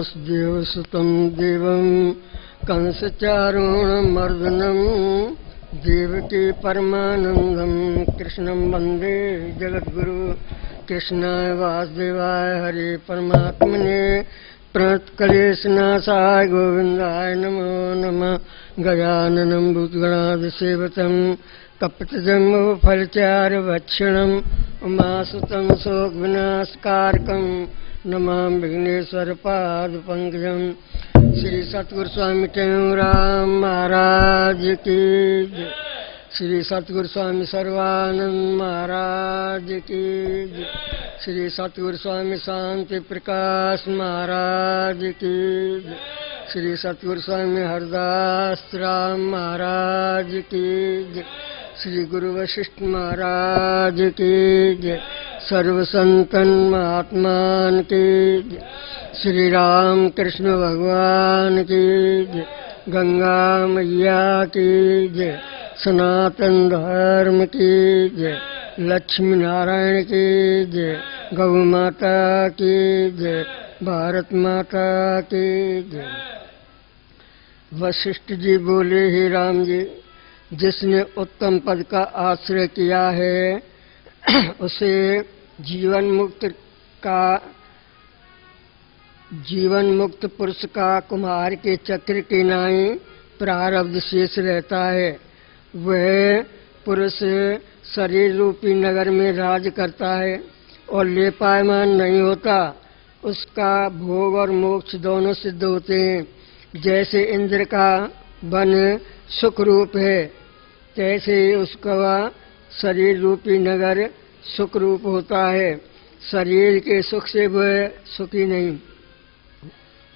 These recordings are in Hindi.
वसुदेवसुतं देवं कंसचारूणमर्दनं देवकी परमानन्दं कृष्णं वन्दे जगद्गुरु। कृष्णाय वासुदेवाय हरे परमात्मने प्रणतक्लेशनाशाय गोविन्दाय नमो नमः। गजाननं भूतगणाधिसेवितं कपटजन्मफलचारुभक्षणम् उमासुतं शोकविनाशकारकं नमामि विघ्नेश्वरपादपङ्कजम्। श्री सतगुरु स्वामी टेऊराम महाराज की जय। श्री सतगुरु स्वामी सर्वानंद महाराज की जय। श्री सतगुरु स्वामी शांति प्रकाश महाराज की जय। श्री सतगुरु स्वामी हरदास राम महाराज की जय। श्री गुरु वशिष्ठ महाराज की जय। सर्व संतन महात्मान की जय। श्री राम कृष्ण भगवान की जय। गंगा मैया की जय। सनातन धर्म की जय। लक्ष्मी नारायण की जय। गौ माता की जय। भारत माता की जय। वशिष्ठ जी बोले, हे राम जी, जिसने उत्तम पद का आश्रय किया है उसे जीवन मुक्त पुरुष का कुम्हार के चक्र के नाई प्रारब्ध शेष रहता है। वह पुरुष शरीर रूपी नगर में राज करता है और लेपायमान नहीं होता। उसका भोग और मोक्ष दोनों सिद्ध होते हैं। जैसे इंद्र का वन सुख रूप है, तैसे उसका शरीर रूपी नगर सुख रूप होता है। शरीर के सुख से वह सुखी नहीं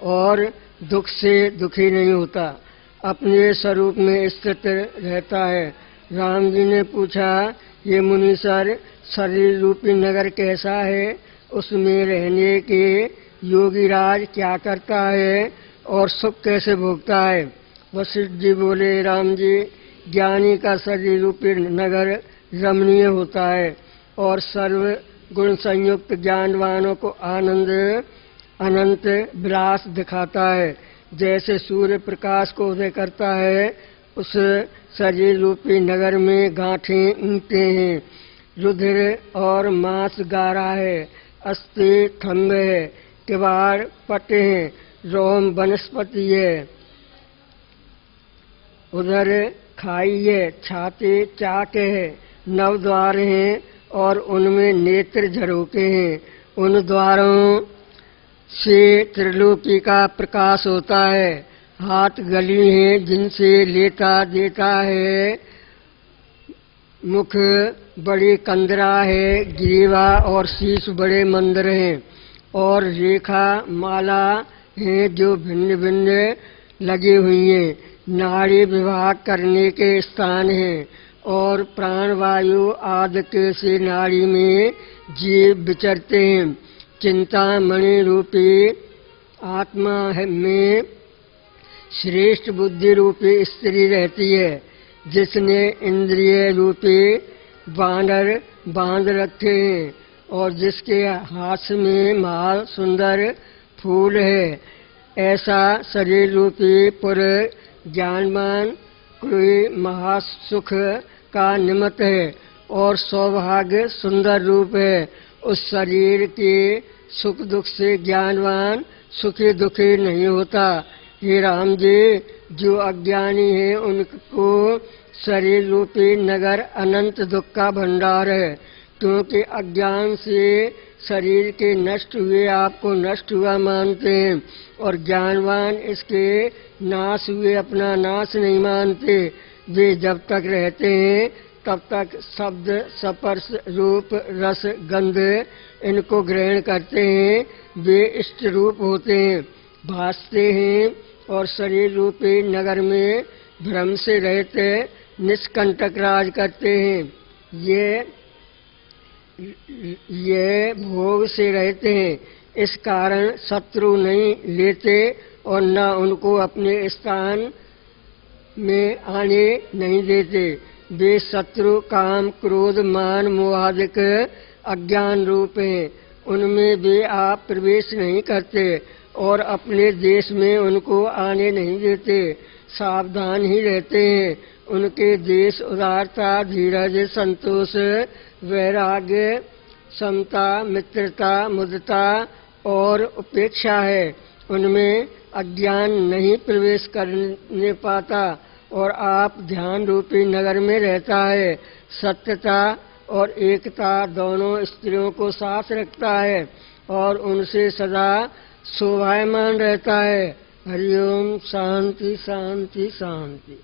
और दुख से दुखी नहीं होता, अपने स्वरूप में स्थित रहता है। राम जी ने पूछा, ये मुनीश्वर, शरीर रूपी नगर कैसा है? उसमें रहने के योगी राज क्या करता है और सुख कैसे भोगता है? वशिष्ठ जी बोले, राम जी, ज्ञानी का शरीर रूपी नगर रमणीय होता है और सर्व गुण संयुक्त ज्ञानवानों को आनंद अनंत विलास दिखाता है। जैसे सूर्य प्रकाश को उदय करता है, उस शरीर रूपी नगर में गांठें ईंटें हैं, रुधिर और मांस गारा है, अस्थि खम्भ है, किवाड़ पटे हैं, रोम वनस्पति है, उधर खाई है, छाते चाट है, नव द्वार हैं और उनमें नेत्र झरोके हैं। उन द्वारों से त्रिलोकी का प्रकाश होता है। हाथ गली हैं जिनसे लेता देता है, मुख बड़ी कंदरा है, ग्रीवा और शीश बड़े मंदिर हैं और रेखा माला हैं जो भिन्न भिन्न लगी हुई हैं। नाड़ी विभाग करने के स्थान हैं और प्राणवायु आदि से नाड़ी में जीव विचरते हैं। चिंतामणि रूपी आत्मा में श्रेष्ठ बुद्धि रूपी स्त्री रहती है, जिसने इंद्रिय रूपी बानर बांध रखे हैं और जिसके हाथ में महा सुंदर फूल है। ऐसा शरीर रूपी पुरुष ज्ञानवान कोई महासुख का निमित्त है और सौभाग्य सुंदर रूप है। उस शरीर के सुख दुख से ज्ञानवान सुखी दुखी नहीं होता। हे राम जी, जो अज्ञानी है उनको शरीर रूपी नगर अनंत दुख का भंडार है, क्योंकि अज्ञान से शरीर के नष्ट हुए आपको नष्ट हुआ मानते हैं और ज्ञानवान इसके नाश हुए अपना नाश नहीं मानते। वे जब तक रहते हैं तब तक शब्द स्पर्श रूप रस गंध इनको ग्रहण करते हैं। वे इष्ट रूप होते हैं, भासते हैं और शरीर रूपी नगर में भ्रम से रहते निष्कंटक राज करते हैं। ये भोग से रहते हैं, इस कारण शत्रु नहीं लेते और न उनको अपने स्थान में आने नहीं देते। वे शत्रु काम क्रोध मान मोहादिक अज्ञान रूप हैं, उनमें वे आप प्रवेश नहीं करते और अपने देश में उनको आने नहीं देते, सावधान ही रहते हैं। उनके देश उदारता, धीरज, संतोष, वैराग्य, समता, मित्रता, मुदिता और उपेक्षा है। उनमें अज्ञान नहीं प्रवेश करने पाता और आप ध्यान रूपी नगर में रहता है। सत्यता और एकता दोनों स्त्रियों को साथ रखता है और उनसे सदा शोभायमान रहता है। हरिओम। शांति शांति शांति।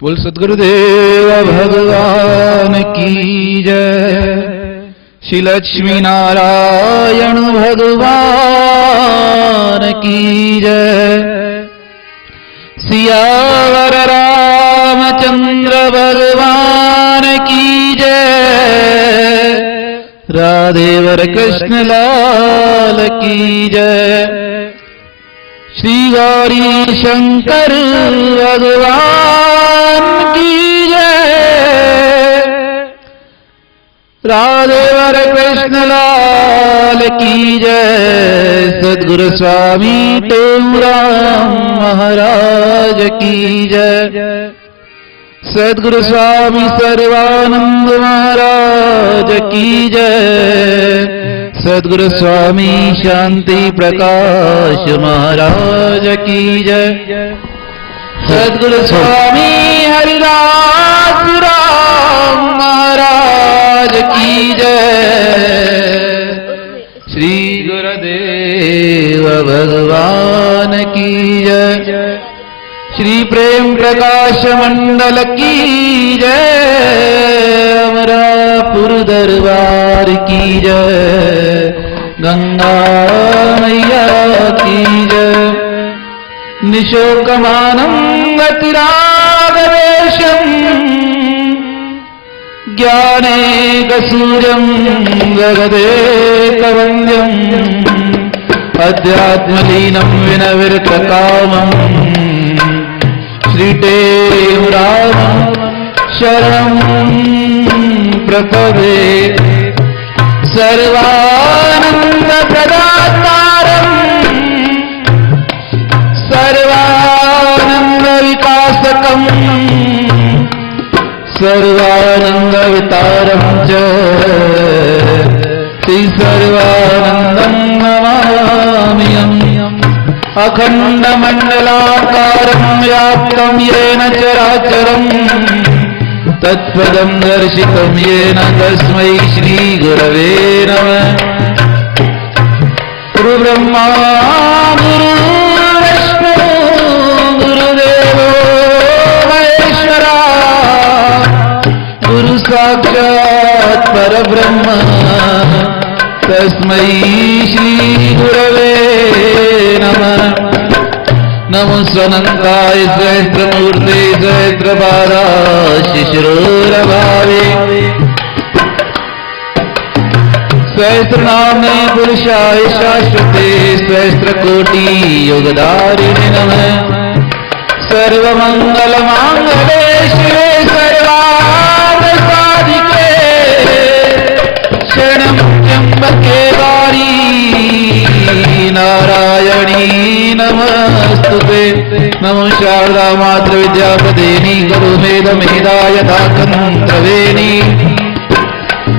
बोल सद्गुरुदेव भगवान की जय। श्री लक्ष्मी नारायण भगवान की जय। सियावर रामचंद्र भगवान की जय। राधेवर कृष्ण लाल की जय। श्री गौरी शंकर भगवान की जय। राधेवर कृष्ण लाल की जय। सद्गुरु स्वामी टेमराम महाराज की जय। सद्गुरु स्वामी सर्वानंद महाराज की जय। सद्गुरु स्वामी शांति प्रकाश महाराज की जय। सद्गुरु स्वामी हरिदास राम महाराज की जय। श्री गुरुदेव भगवान की जय। श्री प्रेम प्रकाश मंडल की जय। अमरापुर दरबार की जय। गंगा मैया की जय। निशोकमानं गतिरागवेशम् ज्ञानेकसूर्यं जगदेकवन्द्यम् अध्यात्मलीनं विनविरतकामम् श्रीटेमरामं शरणं प्रपदे। सर्वानन्दप्रदातारम् सर्वानन्दविकासकम् सर्वानन्दवितारं च श्री सर्वानन्दं नमाम्यहम्। अखण्डमण्डलाकारं व्याप्तं येन चराचरम् तत्पदं दर्शितं येन तस्मै श्रीगुरवे नमः। गुरुब्रह्मा गुरुर्विष्णु गुरुदेवो महेश्वरा गुरु साक्षात् परब्रह्म तस्मै श्रीगुरवे नमः। नमो स्वनन्ताय सहस्रमूर्ते सहस्रपादा शिशिरोरभावे सहस्रनाम्ने पुरुषाय शाश्वते सहस्रकोटि योगधारिणे नमः। सर्वमङ्गलमाङ्गले शिवे सर्वार्थसाधिके शरणं त्र्यम्बके गौरी नारायणी नमस्तुते। नमो शारदा मातृ विद्यापदेनी गुरुमेध मेधाय दाकं प्रवेणी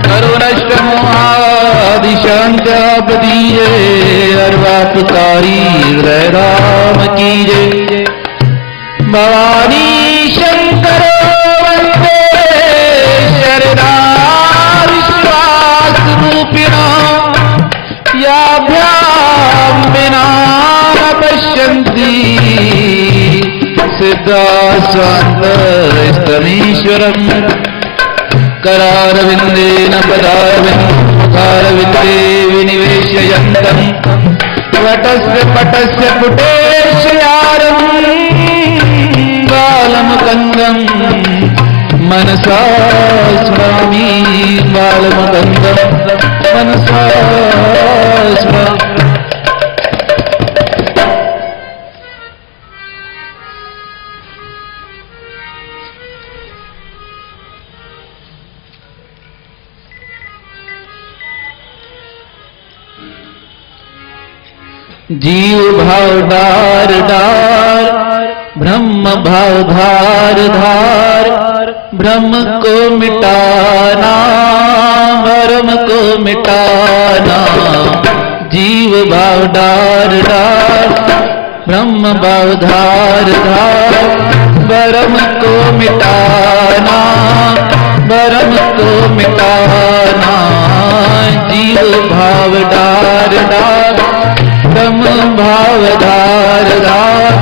करुणष्टमो आदि शांत आप दीजे, अर्वापकारी हृदय राम कीजे। भवानी शंकर वंदे शरणा विश्वास रूपिणा, याभ्याम विना न पश्यन्ति सिद्धा स्वान्त स्तमीश्वरम्। करारविन्देन पदारविन्दे विनिवेशयन्तम्, वटस्य पटस्य पुटेशयारम् बालमुकन्दम्, मनसा स्मरामि बालमुकन्दम्, मनसा स्मरामि। जीव भाव डार डार, ब्रह्म भाव धार धार, ब्रह्म को मिटाना भरम को मिटाना। जीव भाव डार डार, ब्रह्म भाव धार धार, भरम को मिटाना भरम को मिटाना। जीव भाव डार डार, ब्रह्म भाव धार धार,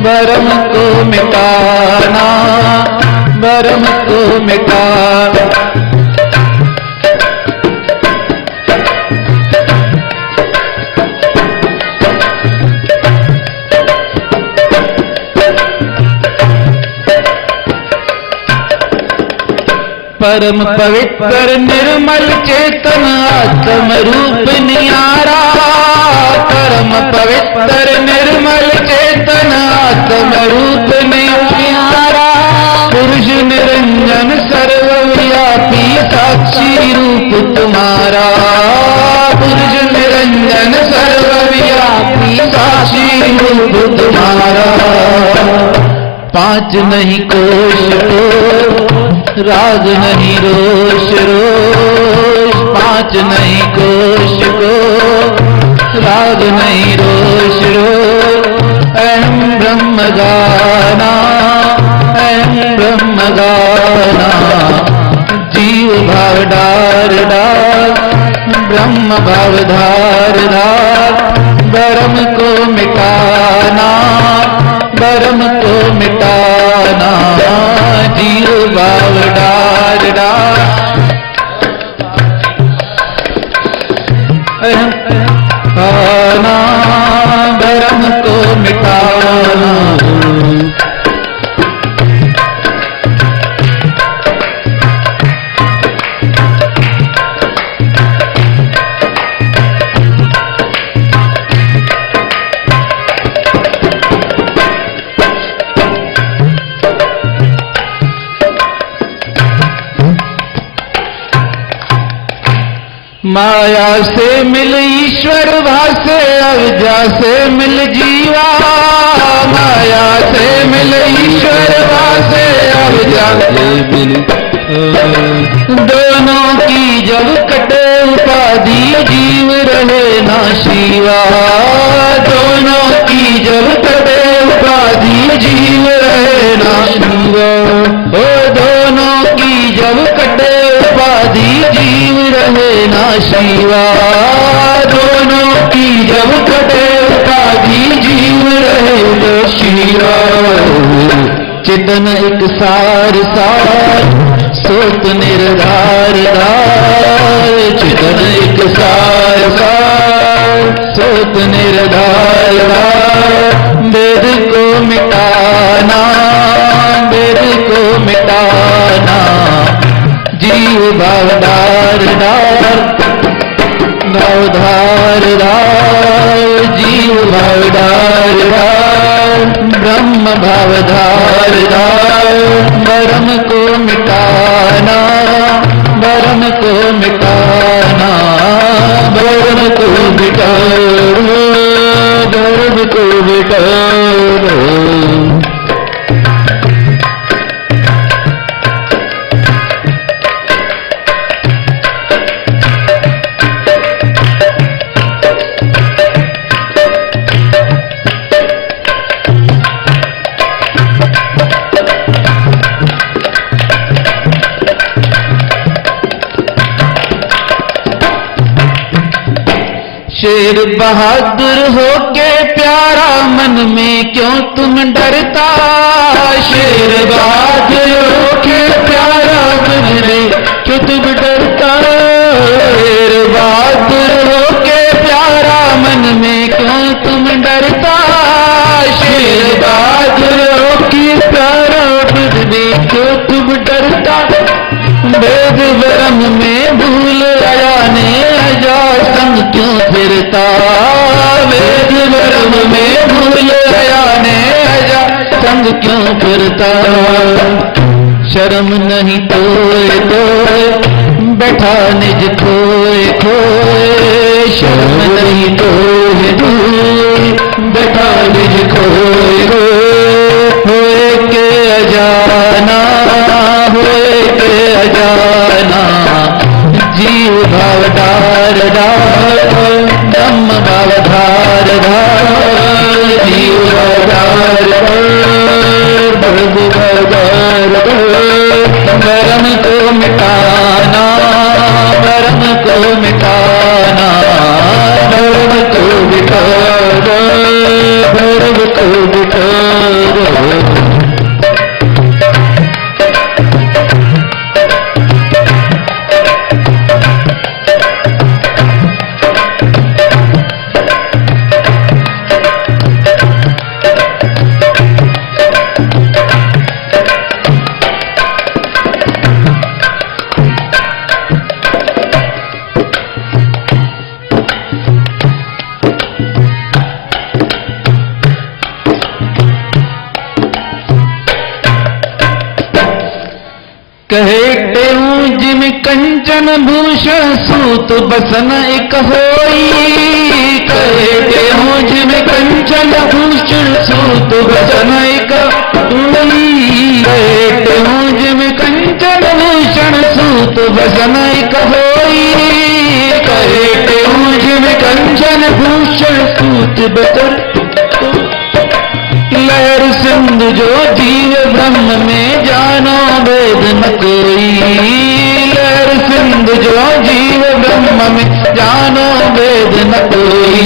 भरम को मिटाना भरम को मिटाना। परम पवित्र निर्मल चेतन आत्म रूप नियारा, परम पवित्र निर्मल चेतन आत्म रूप नियारा। पुरुष निरंजन सर्वव्यापी साक्षी रूप तुम्हारा, पुरुष निरंजन सर्वव्यापी साक्षी रूप तुम्हारा। पांच नहीं कोश को राग नहीं रोष रोष, पांच नहीं कोश को राग नहीं रोष रोष। अहम ब्रह्म गाना अहम ब्रह्म गाना, जीव भाव डार डार, ब्रह्म भाव धार धार, भरम को मिटाना भरम को मिटाना। जीव भाव डार डार, आना भरम को मिटाना। माया से मिल ईश्वर भासे, अविद्या से मिल जीवा। माया से मिल ईश्वर भासे, अविद्या से मिल। दोनों की जब कटे उपाधि, जीव रहे ना शिवा। दोनों की जब कटे उपाधि, जीव रहे ना शिवा। ओ दोनों की जब कटे उपाधि, जीव रहे ना शिवा। दोनों की जब कटे उपाधि, जीव रहे ना शिवा। चितन एक सार सार, सोत निर्धार धार। चितन एक सार सार, सोत निर्धार धार। वेद को मिटाना वेद को मिटाना। जीव भाव डार डार, भाव धार धार। जीव भाव डार डार, ब्रह्म भाव धार धार। भरम को मिटाना भरम को मिटाना। भरम को मिटाना भरम को मिटाना। शेर बहादुर होके प्यारा मन में क्यों तुम डरता, शेर बहादुर होके प्यारा मन में क्यों तुम डरता, शेर बहादुर होके प्यारा मन में क्यों तुम डरता, शेर बहादुर होके प्यारा मन में क्यों तुम डरता, वेद ब्रह्म में भूल आया ने अजा संग क्यों फिरता, वेद ब्रह्म में भूल आया ने अजा संग क्यों फिरता, शर्म नहीं तोए तोए बैठा निज खोए खोए, शर्म नहीं तोए तोए बैठा निज खोए खोए के अजाना, होए के अजाना, जीव भाव डार डार ब्रह्म भाव धार धार, जीव भाव डार डार प्रभु भाव धार धार, भरम को मिटाना, भरम को मिटाना, भरम को मिटाना, भरम को मिटाना। कहते हूँ जिम कंचन भूषण सूत बसन एक होई, कहते हूँ जिम कंचन भूषण सूत बसन एक होई, कहते हूँ जिम कंचन भूषण सूत बसन एक होई, कहते हूँ जिम कंचन भूषण सूत बसन, लहर सिंधु जो जीव ब्रह्म में जानो वेद न कोई, लहर सिंधु जो जीव ब्रह्म में जानो वेद न कोई,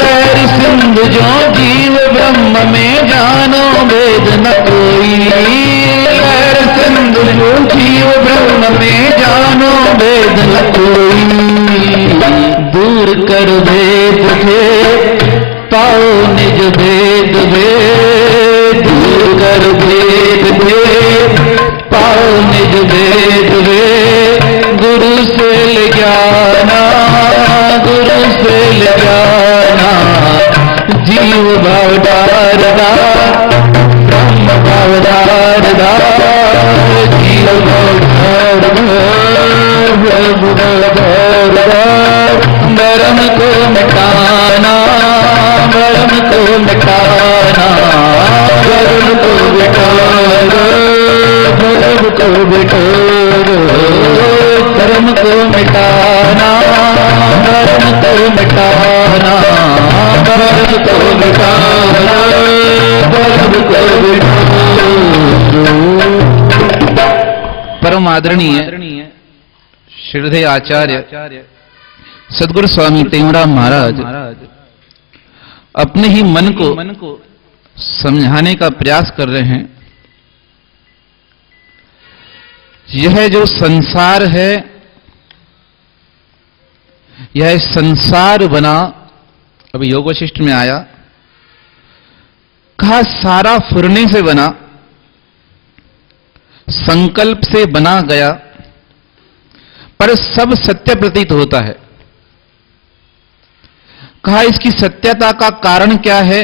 लहर सिंधु जो जीव ब्रह्म में जानो वेद न कोई, लहर सिंधु जो जीव ब्रह्म में जानो वेद न कोई, दूर कर वेद भेद पाओ निज भेद भेद, दूर कर भेद भेद पाओ निज भेद भेद, गुरु से ले ज्ञाना, गुरु से ले ज्ञाना, जीव भाव डार डार ब्रह्म भाव डार डार, जीव भाव डार डार ब्रह्म भाव डार डार, धर्म को मिटाना, धर्म को मिटाना, धर्म को मिटाना, धर्म को मिटाना, धर्म को मिटाना, धर्म को मिटाना, धर्म को मिटाना, धर्म को मिटाना। परम आदरणीय श्रीधे आचार्य सद्गुरु स्वामी टेंगड़ा महाराज अपने ही मन को समझाने का प्रयास कर रहे हैं। यह जो संसार है, यह संसार बना, अभी योग वशिष्ठ में आया, कहा सारा फुरने से बना, संकल्प से बना गया, पर सब सत्य प्रतीत होता है। कहा इसकी सत्यता का कारण क्या है?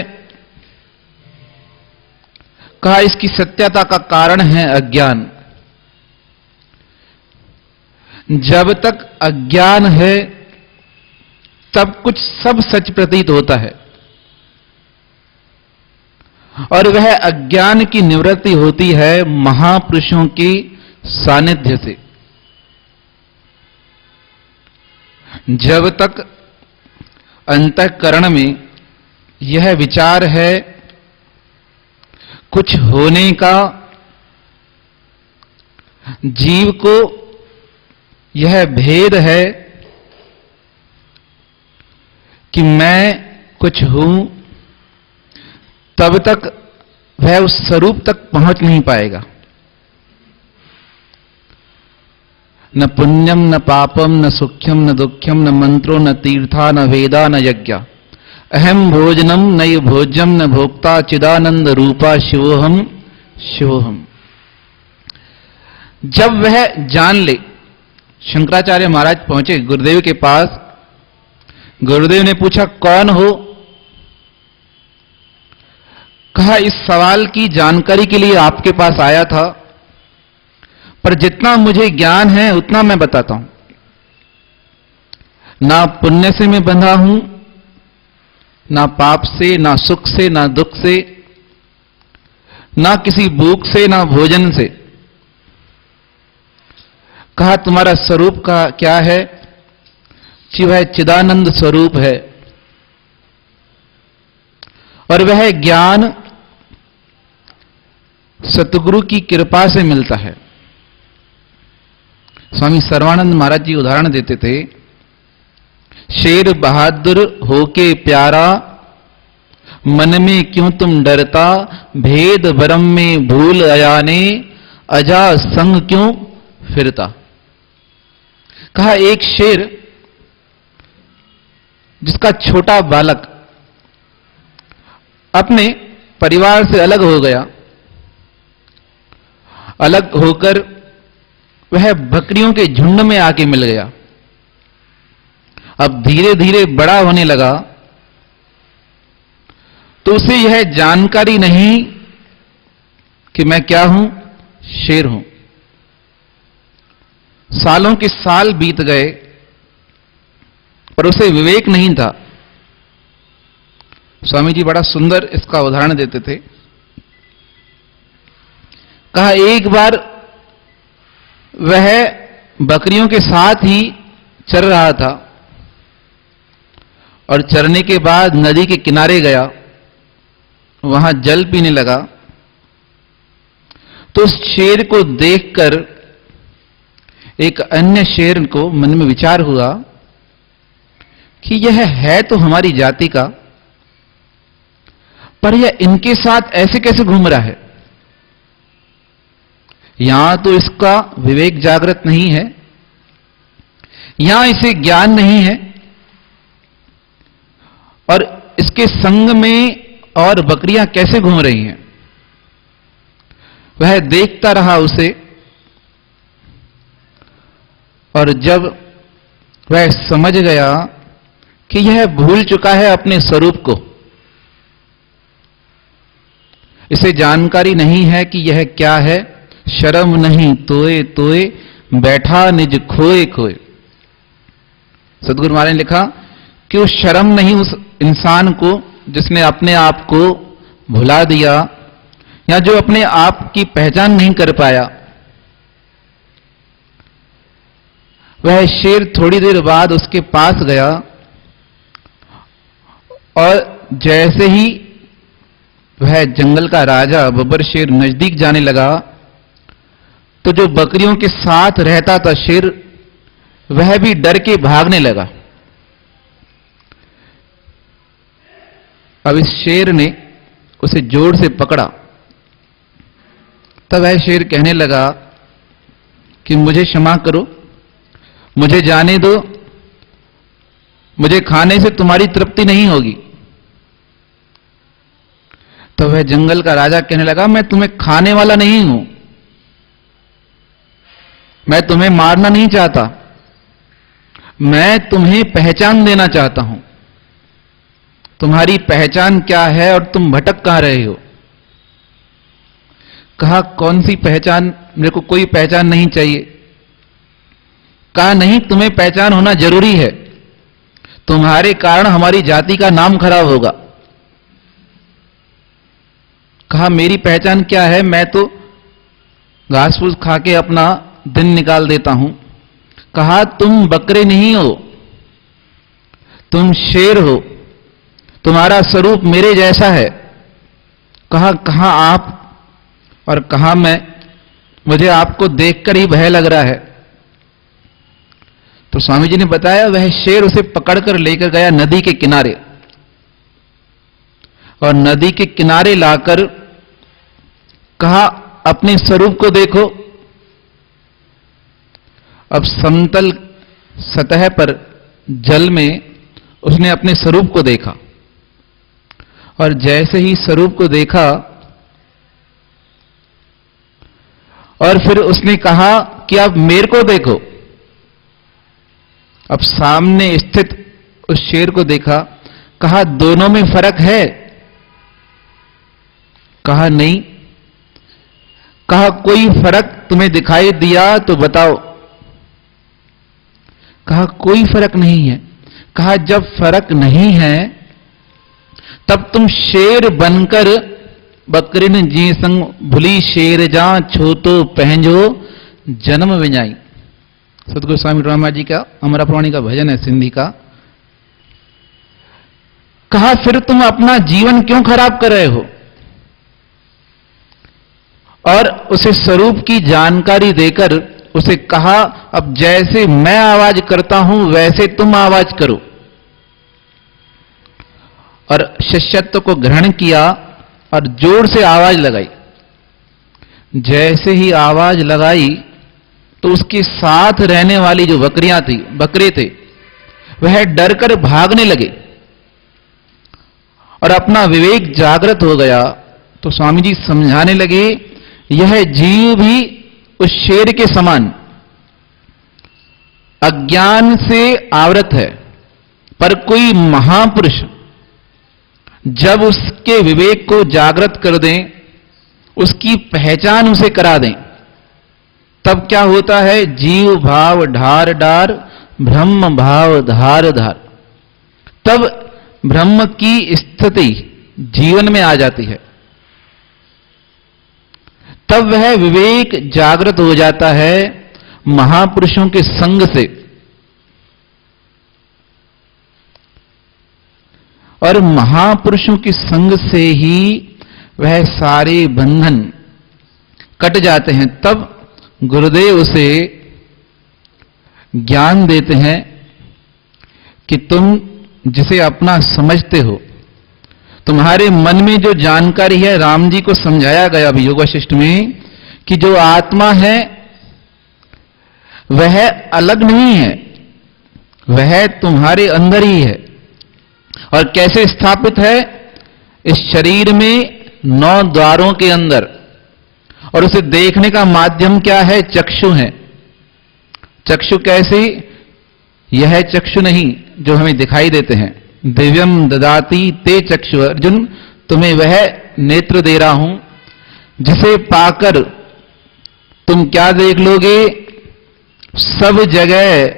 कहा इसकी सत्यता का कारण है अज्ञान। जब तक अज्ञान है तब कुछ सब सच प्रतीत होता है, और वह अज्ञान की निवृत्ति होती है महापुरुषों की सानिध्य से। जब तक अंतःकरण में यह विचार है कुछ होने का, जीव को यह भेद है, कि मैं कुछ हूं, तब तक वह उस स्वरूप तक पहुंच नहीं पाएगा। न पुण्यम न पापम न सुख्यम न दुख्यम न मंत्रो न तीर्था न वेदा न यज्ञ, अहम भोजनम नय भोज्यम न भोक्ता चिदानंद रूपा शिवोहम शिवोहम। जब वह जान ले, शंकराचार्य महाराज पहुंचे गुरुदेव के पास। गुरुदेव ने पूछा, कौन हो? कहा, इस सवाल की जानकारी के लिए आपके पास आया था, पर जितना मुझे ज्ञान है उतना मैं बताता हूं। ना पुण्य से मैं बंधा हूं, ना पाप से, ना सुख से, ना दुख से, ना किसी भूख से, ना भोजन से। कहा, तुम्हारा स्वरूप का क्या है? कि वह चिदानंद स्वरूप है, और वह ज्ञान सतगुरु की कृपा से मिलता है। स्वामी सर्वानंद महाराज जी उदाहरण देते थे, शेर बहादुर होके प्यारा, मन में क्यों तुम डरता, भेद भरम में भूल अयाने, अजा संग क्यों फिरता। कहा, एक शेर जिसका छोटा बालक अपने परिवार से अलग हो गया, अलग होकर वह बकरियों के झुंड में आके मिल गया। अब धीरे धीरे बड़ा होने लगा, तो उसे यह जानकारी नहीं कि मैं क्या हूं, शेर हूं। सालों के साल बीत गए, पर उसे विवेक नहीं था। स्वामी जी बड़ा सुंदर इसका उदाहरण देते थे। कहा, एक बार वह बकरियों के साथ ही चर रहा था, और चरने के बाद नदी के किनारे गया, वहां जल पीने लगा। तो उस शेर को देखकर एक अन्य शेर को मन में विचार हुआ कि यह है तो हमारी जाति का, पर यह इनके साथ ऐसे कैसे घूम रहा है? यहां तो इसका विवेक जागृत नहीं है, यहां इसे ज्ञान नहीं है, और इसके संग में और बकरियां कैसे घूम रही हैं? वह देखता रहा उसे, और जब वह समझ गया कि यह भूल चुका है अपने स्वरूप को, इसे जानकारी नहीं है कि यह क्या है, शर्म नहीं तोए तोए बैठा निज खोए खोए। सदगुरु महाराज ने लिखा कि उस शर्म नहीं उस इंसान को जिसने अपने आप को भुला दिया, या जो अपने आप की पहचान नहीं कर पाया। वह शेर थोड़ी देर बाद उसके पास गया, और जैसे ही वह जंगल का राजा बब्बर शेर नजदीक जाने लगा, तो जो बकरियों के साथ रहता था शेर, वह भी डर के भागने लगा। अब इस शेर ने उसे जोर से पकड़ा। तब वह शेर कहने लगा कि मुझे क्षमा करो, मुझे जाने दो, मुझे खाने से तुम्हारी तृप्ति नहीं होगी। तो वह जंगल का राजा कहने लगा, मैं तुम्हें खाने वाला नहीं हूं, मैं तुम्हें मारना नहीं चाहता, मैं तुम्हें पहचान देना चाहता हूं। तुम्हारी पहचान क्या है और तुम भटक कहां रहे हो? कहा, कौन सी पहचान? मेरे को कोई पहचान नहीं चाहिए। कहा, नहीं, तुम्हें पहचान होना जरूरी है, तुम्हारे कारण हमारी जाति का नाम खराब होगा। कहा, मेरी पहचान क्या है? मैं तो घास फूस खा के अपना दिन निकाल देता हूं। कहा, तुम बकरे नहीं हो, तुम शेर हो, तुम्हारा स्वरूप मेरे जैसा है। कहा, कहां आप और कहां मैं? मुझे आपको देखकर ही भय लग रहा है। तो स्वामी जी ने बताया वह शेर उसे पकड़कर लेकर गया नदी के किनारे, और नदी के किनारे लाकर कहा अपने स्वरूप को देखो। अब समतल सतह पर जल में उसने अपने स्वरूप को देखा, और जैसे ही स्वरूप को देखा और फिर उसने कहा कि अब मेरे को देखो। अब सामने स्थित उस शेर को देखा, कहा दोनों में फर्क है? कहा नहीं। कहा कोई फर्क तुम्हें दिखाई दिया तो बताओ। कहा कोई फर्क नहीं है। कहा जब फर्क नहीं है तब तुम शेर बनकर बकरिन जी संग भुली शेर जा छोतो पहंजो जन्म विजाई। सतगुरु स्वामी रामा जी का अमरा पुराणी का भजन है सिंधी का। कहा फिर तुम अपना जीवन क्यों खराब कर रहे हो? और उसे स्वरूप की जानकारी देकर उसे कहा अब जैसे मैं आवाज करता हूं वैसे तुम आवाज करो। और शिष्यत्व को ग्रहण किया और जोर से आवाज लगाई। जैसे ही आवाज लगाई तो उसके साथ रहने वाली जो बकरे थे वह डरकर भागने लगे और अपना विवेक जागृत हो गया। तो स्वामी जी समझाने लगे यह जीव भी उस शेर के समान अज्ञान से आवृत है, पर कोई महापुरुष जब उसके विवेक को जागृत कर दें, उसकी पहचान उसे करा दें, तब क्या होता है? जीव भाव ढार डार, ब्रह्म भाव धार धार। तब ब्रह्म की स्थिति जीवन में आ जाती है। तब वह विवेक जागृत हो जाता है महापुरुषों के संग से, और महापुरुषों के संग से ही वह सारे बंधन कट जाते हैं। तब गुरुदेव उसे ज्ञान देते हैं कि तुम जिसे अपना समझते हो, तुम्हारे मन में जो जानकारी है, राम जी को समझाया गया अभी योग वशिष्ठ में कि जो आत्मा है वह अलग नहीं है, वह तुम्हारे अंदर ही है। और कैसे स्थापित है? इस शरीर में 9 द्वारों के अंदर, और उसे देखने का माध्यम क्या है? चक्षु है। चक्षु कैसे? यह चक्षु नहीं जो हमें दिखाई देते हैं। दिव्यम ददाती ते चक्षु, अर्जुन तुम्हें वह नेत्र दे रहा हूं जिसे पाकर तुम क्या देख लोगे? सब जगह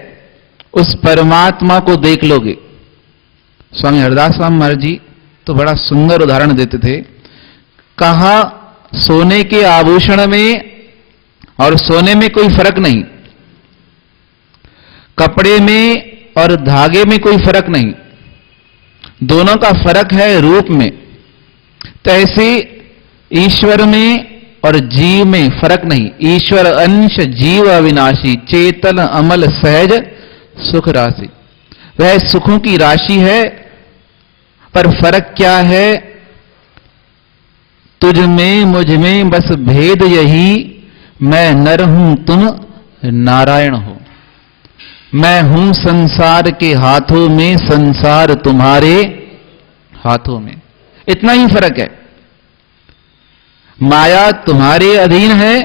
उस परमात्मा को देख लोगे। स्वामी हरदास राम महाराज जी तो बड़ा सुंदर उदाहरण देते थे। कहा सोने के आभूषण में और सोने में कोई फर्क नहीं, कपड़े में और धागे में कोई फर्क नहीं, दोनों का फर्क है रूप में। तैसे ईश्वर में और जीव में फर्क नहीं। ईश्वर अंश जीव अविनाशी, चेतन अमल सहज सुख राशि। वह सुखों की राशि है, पर फर्क क्या है? तुझ में मुझ में बस भेद यही, मैं नर हूं तुम नारायण हो। मैं हूं संसार के हाथों में, संसार तुम्हारे हाथों में। इतना ही फर्क है। माया तुम्हारे अधीन है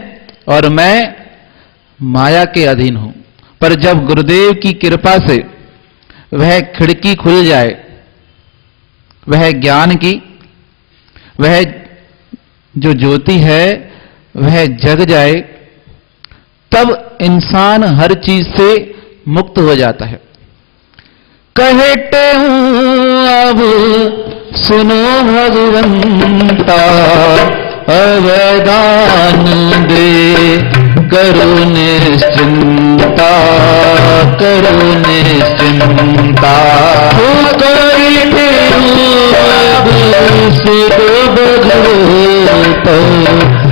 और मैं माया के अधीन हूं। पर जब गुरुदेव की कृपा से वह खिड़की खुल जाए, वह ज्ञान की, वह जो ज्योति है वह जग जाए, तब इंसान हर चीज से मुक्त हो जाता है। कहते हूं अब सुनो भगवंता, अवदान दे करो निश्चिंता, करो निश्चिंता। कहते हूं अब सुनो भगवंता,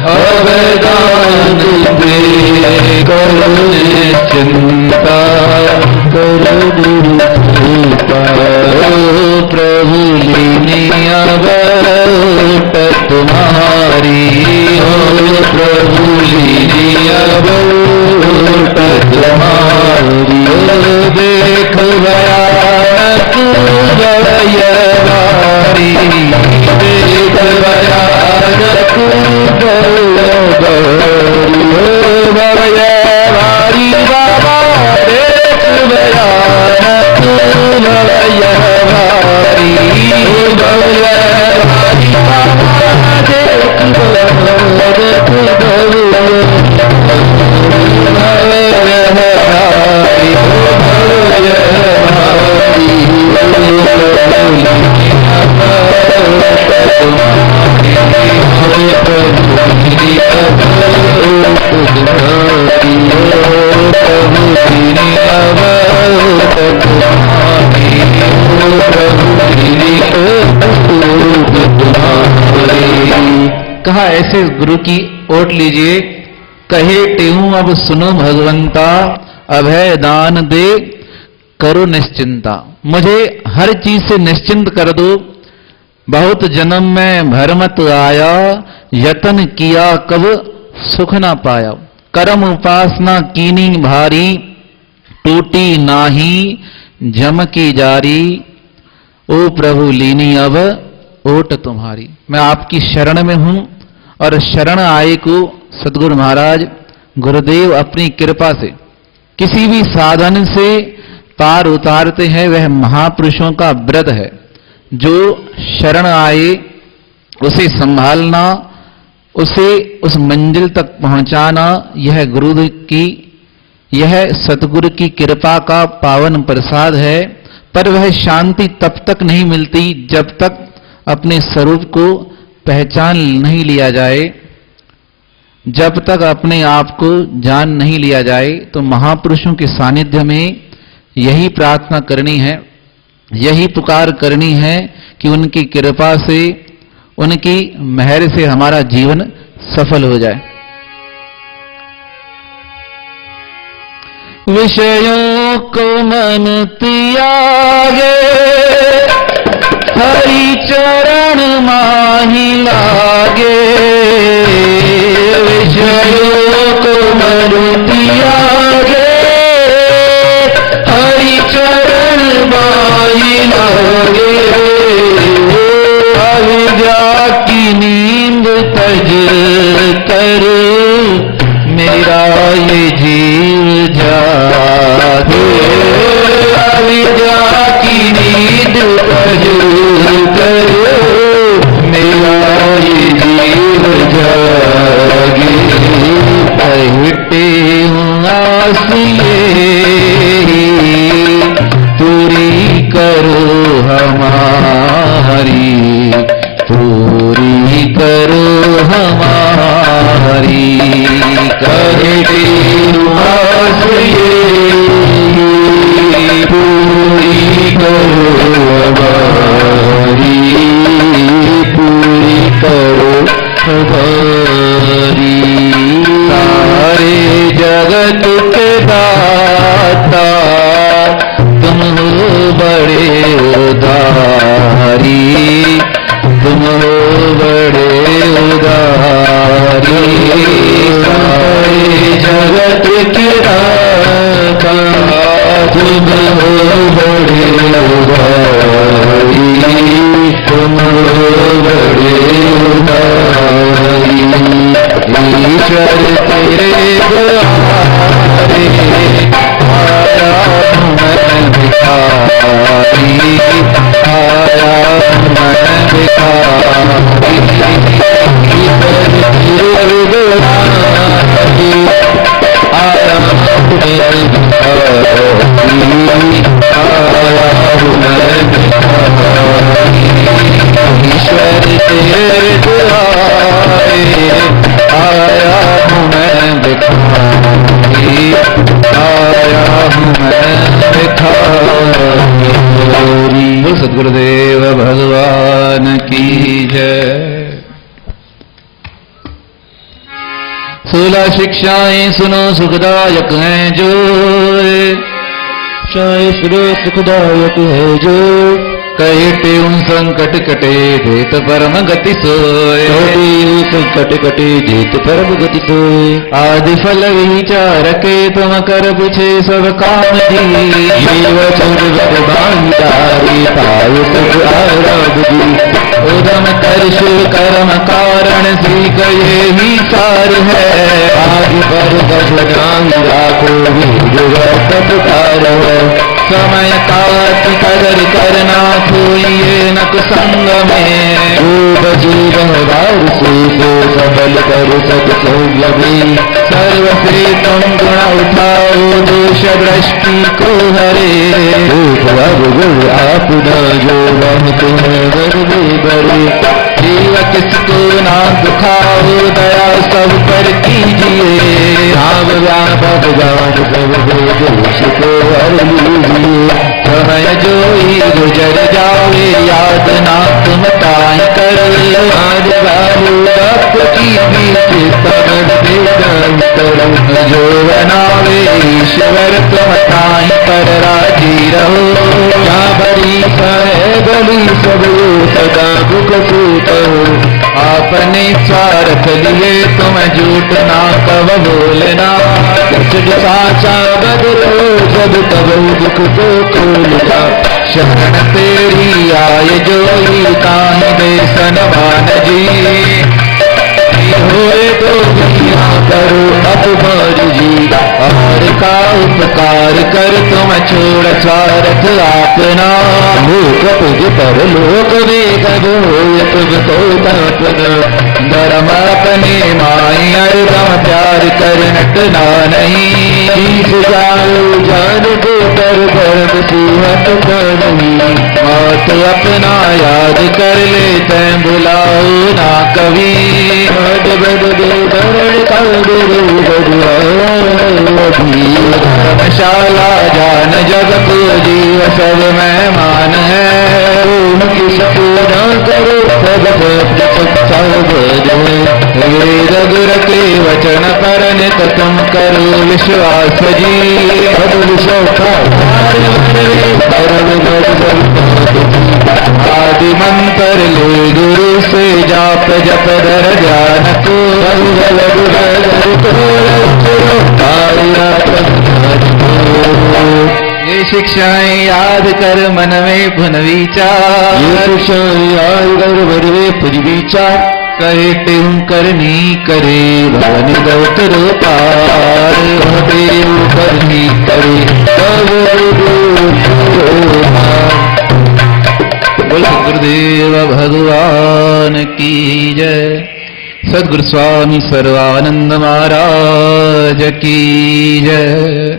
अवदान दे करो निश्चिंता, गुरु कृपा प्रभु लीनी अब ओट तुम्हारी प्रभु लीनी अब ओट तुम्हारी देख भयानक भयवारी देख भयानक भयवारी बाबा देख भयानक भयवारी भयवारी बाबा देख कहा ऐसे गुरु की ओट लीजिए। कहे टेहूं अब सुनो भगवंता, अभय दान दे करो निश्चिंता। मुझे हर चीज से निश्चिंत कर दो। बहुत जन्म में भरमत आया, यतन किया कब सुख ना पाया। कर्म उपासना कीनी भारी, टूटी नाही जम की जारी। ओ प्रभु लीनी अब ओट तुम्हारी। मैं आपकी शरण में हूं और शरण आए को सद्गुरु महाराज गुरुदेव अपनी कृपा से किसी भी साधन से पार उतारते हैं। वह महापुरुषों का व्रत है। जो शरण आए उसे संभालना, उसे उस मंजिल तक पहुंचाना, यह गुरु की, यह सतगुरु की कृपा का पावन प्रसाद है। पर वह शांति तब तक नहीं मिलती जब तक अपने स्वरूप को पहचान नहीं लिया जाए, जब तक अपने आप को जान नहीं लिया जाए। तो महापुरुषों के सानिध्य में यही प्रार्थना करनी है, यही पुकार करनी है कि उनकी कृपा से, उनकी मेहर से हमारा जीवन सफल हो जाए। विषयों को मन त्यागे, हरि चरण माही लागे। विषयों को मन त्यागे, हरि चरण माही लागे। अविद्या की नींद तज कर मेरा ये जीव जागे। अविद्या की नींद तज कर मेरा ये जीव जागे। कहते आस ये पूरी करो हमारी, पूरी करो हमारी। कहते आस ये पूरी करो हमारी, पूरी करो हमारी। सारे जगत के दाता तुम हो बड़े उदारी, तुम हो बड़े उदारी। सारे जगत के दाता तुम हो बड़े उदारी, तुम हो बड़े उदारी। ईश्वर तेरे द्वारे आया हूँ मैं भिखारी, आया हूँ मैं भिखारी। ईश्वर तेरे द्वारे आया हूँ मैं भिखारी, आया हूँ मैं भिखारी। ईश्वर तेरे द्वारे आया हूँ मैं भिखारी, आया हूँ मैं भिखारी। बोल सद्गुरुदेव भगवान की जय। 16 शिक्षाएं सुनो सुखदायक हैं जो, शास्त्र सुखदायक है जो कहते उन संकट कटे देत परम गति सोय संकट कटे देत परम गति सोय आदि फल विचार के तुम कर पूछे सब काम दी जीव चुर बांधारी पाय सब आराध दी उदम कर शिव कर्म कारण सीख ये ही सार है आदि पर गजनांग राखो वीर है समय काट कदर करना खोइए न संग में जीव वार से सबल कर सत लगी सर्व से तुम गुण उठाओ दोष दृष्टि को हरे गुरु आप न जो बन तुम्हें बड़े जीव किसको ना दुखाओ दया सब पर कीजिए भाव व्यापक जान सब दोष को हर लीजिए समय जो ही गुजर जावे याद ना तुम ताई कर आज बालू भक्त की बीच तमन दे जो बनावे ईश्वर तुम ताई पर राजी रहो क्या बड़ी है बली सब सदा दुख सूत हो आपने स्वार्थ लिए तुम झूठ ना कब बोलना जब साचा बदलो जब तब दुख को खोलना शरण तेरी आय जो ही ताहि बेसन मान जी होए तो दुनिया करो अपमान जी और का उपकार कर तुम छोड़ स्वार्थ अपना लोक तुझ पर लोक वेग तुझको तपना धर्म अपने माई अर्दम प्यार कर नटना नहीं शीश जाओ जान को कर गर्भ सूहत नहीं मौत अपना याद कर ले तैं बुलाओ ना कभी धर्मशाला जान जग को जीव सब मेहमान है किस पूरा करो वेद गुर के वचन पर नित तुम करो विश्वास जी आदि मंत्र ले गुरु से जाप जप धर ध्यान को ये शिक्षाएं याद कर मन में पुन विचार ये शिक्षाएं याद कर मन में पुन विचार कहे तुम करनी करे भवन गौतर पार तेरे करनी करे बोल गुरुदेव भगवान की जय सद्गुरु स्वामी सर्वानंद महाराज की जय।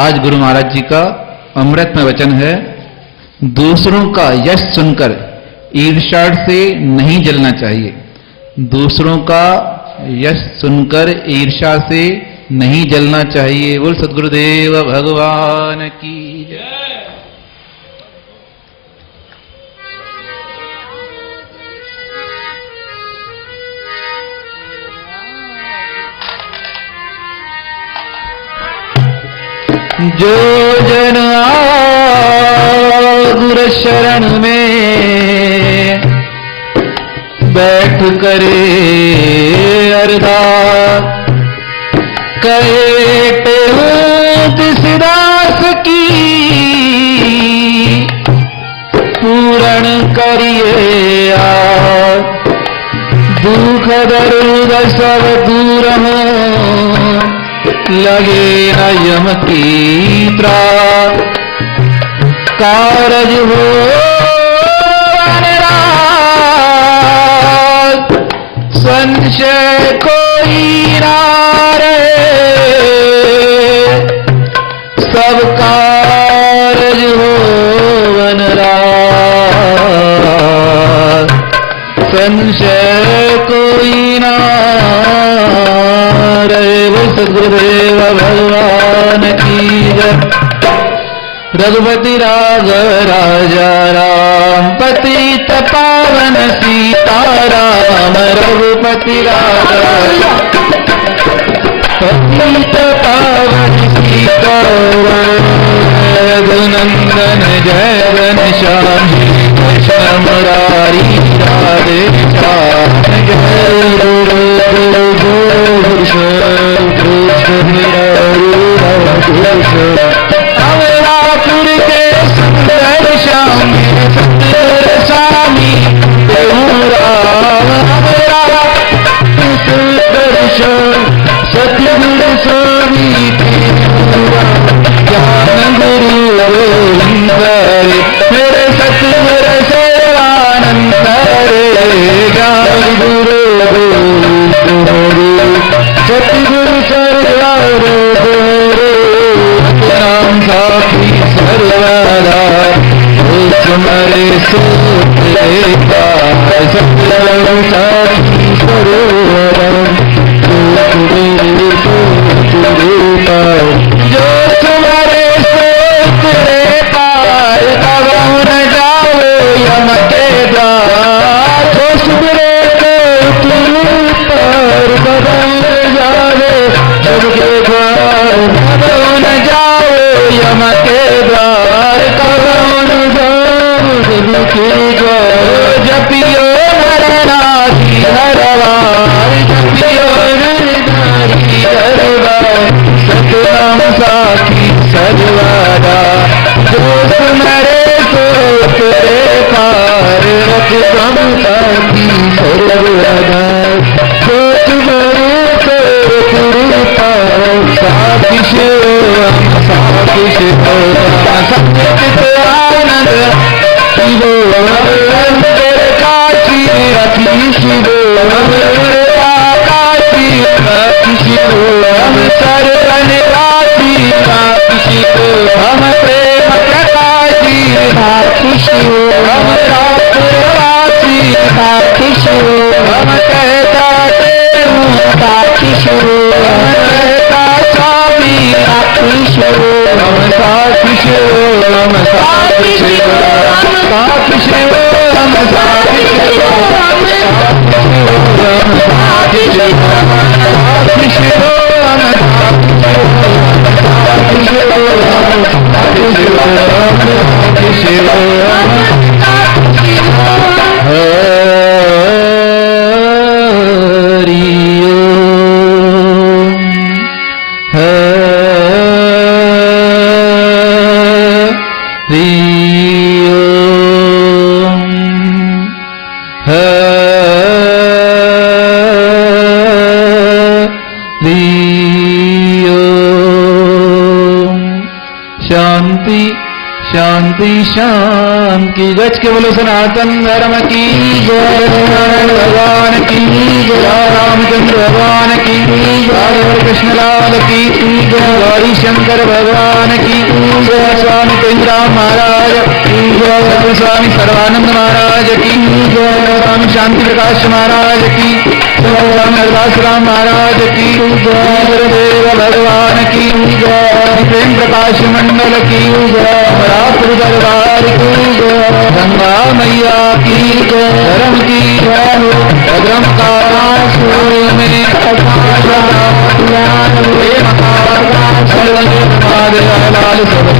आज गुरु महाराज जी का अमृत में वचन है, दूसरों का यश सुनकर ईर्ष्या से नहीं जलना चाहिए। दूसरों का यश सुनकर ईर्ष्या से नहीं जलना चाहिए। बोल सद्गुरुदेव भगवान की जय। जो जन गुरु शरण में बैठ करे अरदास कहे तिसदास की पूर्ण करिए आज दुख दर्द सब दूर हो लगे न यम की त्रास कारज हो संशय कोई ना रहे सब कारज हो वनराज संशय कोई ना रहे। सद्गुरुदेव भगवान की जय। रघुपति राघ राजा राम पतित पावन सीताराम रघुपति राघ पतित पावन सीताराम रघुनंदन जय घनश्याम कृष्ण मुरारी राधे श्याम जय गुरु कृष्ण मुरारी राधे अमरापुर के सुंदर श्याम सुंदर स्वामी देवरा सुंदर श्याम सतगुरु स्वामी ज्ञान गुरु गोविंद मेरे सतगुरु सर्वानंद रे ज्ञान गुरु गोविंद सतगुरु सर्वारो नाम साखी सर्वदा सुमरे सोता सतगुरु साखी सर्वदा जो तुम्हारे सोच रे पार तब न जाओ यम के द्वार जो सुबरे को तुम पर बदल जावे जब के द्वार तब न जाओ यम के द्वार तब न जाओ जब के द्वार जपियो नरनाथी हरवार जपियो नरनाथी हरवार सतनाम साखी सर्वदा जो सुमरे सो तेरे पार रखम साखी सर्वदा जो सुमरे सो तेरे पार साखी शिव साखी शिव सचित आनंद शिवो तेरे काशी रखी शिवो आकाशी रखी शिवो सर्वन राशि राखी हम प्रेम प्रकाशी राखी हम राशि राखी हम कहता राखी कहता स्वामी राखी हम साखी हम साखी साखी हम साखी शांति शाम की गज के बोलो सनातन धर्म की जय भगवान की जय रामचंद्र भगवान की जय कृष्ण लाल की जय गौरी शंकर भगवान की जय स्वामी तुलसीराम महाराज की जय स्वामी सर्वानंद महाराज की जय स्वामी शांति प्रकाश महाराज की जय स्वामी हरदास राम महाराज की जय गुरुदेव भगवान की जय प्रेम प्रकाश मंडल की जय अमरापुर दरबार की जय गंगा मैया की जय धर्म की जय हो धर्म का सूर्य में लाल सब